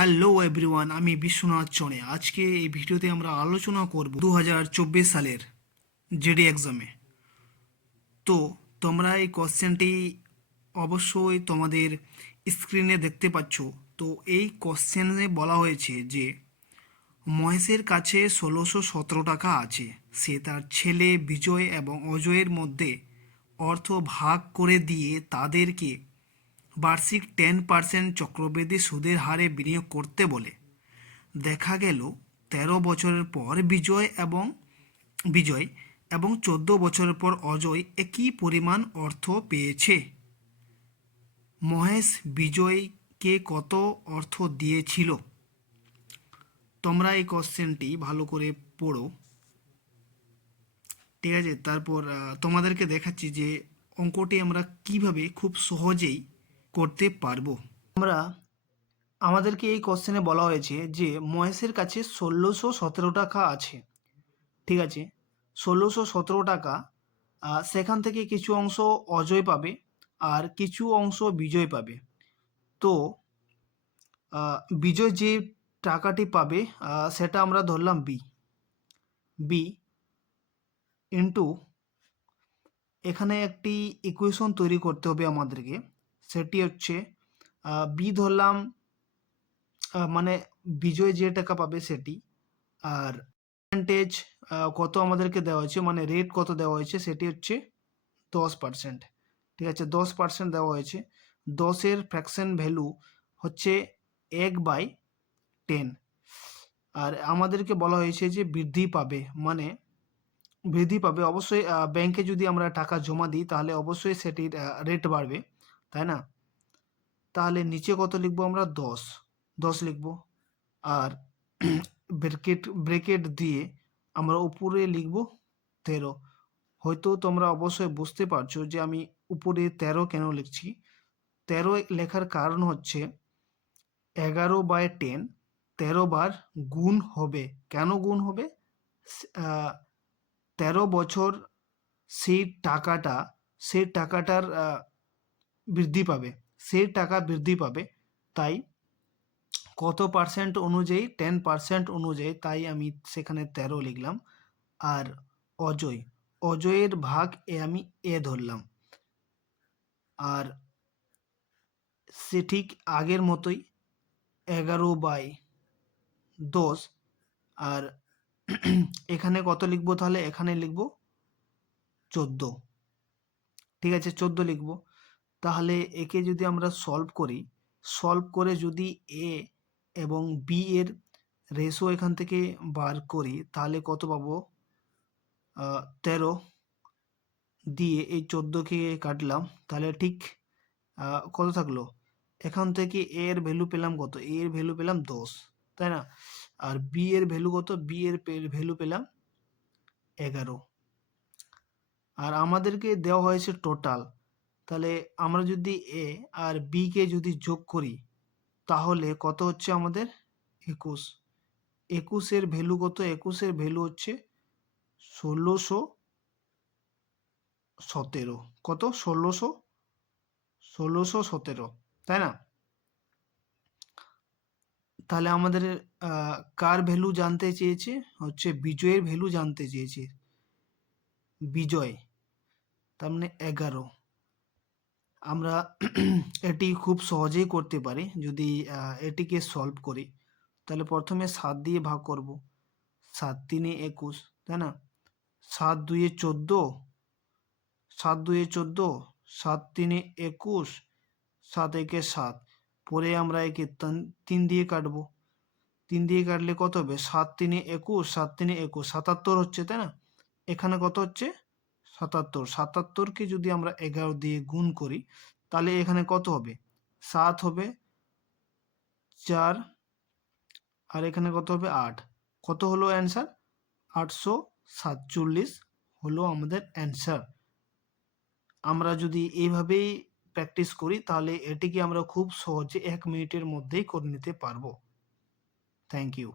Hello everyone, আমি বিশ্বনাথ চনে। আজকে এই ভিডিওতে আমরা আলোচনা করব 2024 সালের জিডি এক্সামে। তো তোমরা এই কোশ্চেনটি অবশ্যই তোমাদের স্ক্রিনে দেখতে পাচ্ছ। তো এই কোশ্চেনে বলা হয়েছে যে মহেশের কাছে 1617 টাকা আছে। সে তার ছেলে বিজয় এবং অজয়ের মধ্যে অর্থ ভাগ করে দিয়ে তাদেরকে বার্ষিক 10% চক্রবৃদ্ধি সুদের হারে বিনিয়োগ করতে বলে। দেখা গেল 13 বছরের পর বিজয় এবং 14 বছরের পর অজয় একই পরিমাণ অর্থ পেয়েছে। মহেশ বিজয়কে কত অর্থ দিয়েছিল? তোমরা এই কোশ্চেনটি ভালো করে পড়ো, ঠিক আছে? তারপর তোমাদেরকে দেখাচ্ছি যে অঙ্কটি আমরা কিভাবে খুব সহজেই করতে পারবো। আমাদেরকে এই কোশ্চেনে বলা হয়েছে যে মহেশের কাছে 1617 টাকা আছে, ঠিক আছে? 1617 টাকা, সেখান থেকে কিছু অংশ অজয় পাবে আর কিছু অংশ বিজয় পাবে। তো বিজয় যে টাকাটি পাবে সেটা আমরা ধরলাম বি ইন্টু, এখানে একটি ইকুয়েশন তৈরি করতে হবে আমাদেরকে। সেটি হচ্ছে বি ধরলাম, মানে বিজয় যে টাকা পাবে সেটি, আর পার্সেন্টেজ কত আমাদেরকে দেওয়া হয়েছে, মানে রেট কত দেওয়া হয়েছে সেটি হচ্ছে 10%, ঠিক আছে? 10% দেওয়া হয়েছে। 10-এর ফ্র্যাকশন ভ্যালু হচ্ছে 1/10। আর আমাদেরকে বলা হয়েছে যে বৃদ্ধি পাবে অবশ্যই। ব্যাংকে যদি আমরা টাকা জমা দিই তাহলে অবশ্যই সেটির রেট বাড়বে, তাই না? তাহলে নিচে কত লিখবো আমরা? 10 লিখবো। আর ব্রেকেট দিয়ে আমরা উপরে লিখব 13। হয়তো তোমরা অবশ্যই বুঝতে পারছো যে আমি উপরে 13 কেন লিখছি। 13 লেখার কারণ হচ্ছে 11/10 13 বার গুণ হবে। কেন গুণ হবে? 13 বছর সেই টাকাটার বৃদ্ধি পাবে, সেই টাকা বৃদ্ধি পাবে। তাই কত পার্সেন্ট অনুযায়ী? 10% অনুযায়ী, তাই আমি সেখানে 13 লিখলাম। আর অজয়ের ভাগ আমি ধরলাম। আর সে ঠিক আগের মতোই 11/10। আর এখানে কত লিখবো? তাহলে এখানে লিখবো 14, ঠিক আছে? 14 লিখবো। তাহলে একে যদি আমরা সলভ করে যদি এ এবং বি এর রেশো এখান থেকে বার করি তাহলে কত পাবো? 13 দিয়ে এই 14কে কাটলাম, তাহলে ঠিক কত থাকলো? এখান থেকে এ এর ভ্যালু পেলাম কত? এ এর ভ্যালু পেলাম 10, তাই না? আর বি এর ভ্যালু কত? বি এর ভ্যালু পেলাম 11। আর আমাদেরকে দেওয়া হয়েছে টোটাল। তাহলে আমরা যদি এ আর বি কে যদি যোগ করি তাহলে কত হচ্ছে আমাদের? 21। 21 এর ভ্যালু কত? 21 এর ভ্যালু হচ্ছে 1617। কত? 1617, তাই না? তাহলে আমাদের কার ভ্যালু জানতে চেয়েছে? হচ্ছে বিজয়ের ভ্যালু জানতে চেয়েছে। বিজয় তার মানে 11। আমরা এটি খুব সহজেই করতে পারি যদি এটিকে সলভ করি। তাহলে প্রথমে 7 দিয়ে ভাগ করব। 7 3 21, তাই না? 7 2 14, 7 2 14, 7 3 21, 7 1 7। পরে আমরা একে 3 দিয়ে কাটবো। 3 দিয়ে কাটলে কত হবে? 7 3 21, 7 3 21, 77 হচ্ছে, তাই না? এখানে কত হচ্ছে? 77। 77কে যদি আমরা 11 দিয়ে গুণ করি তাহলে এখানে কত হবে? 7 হবে, 4, আর এখানে কত হবে? 8। কত হলো অ্যান্সার? 847 হলো আমাদের অ্যান্সার। আমরা যদি এইভাবেই প্র্যাকটিস করি তাহলে এটিকে আমরা খুব সহজে 1 মিনিটের মধ্যেই করে নিতে পারবো। Thank you.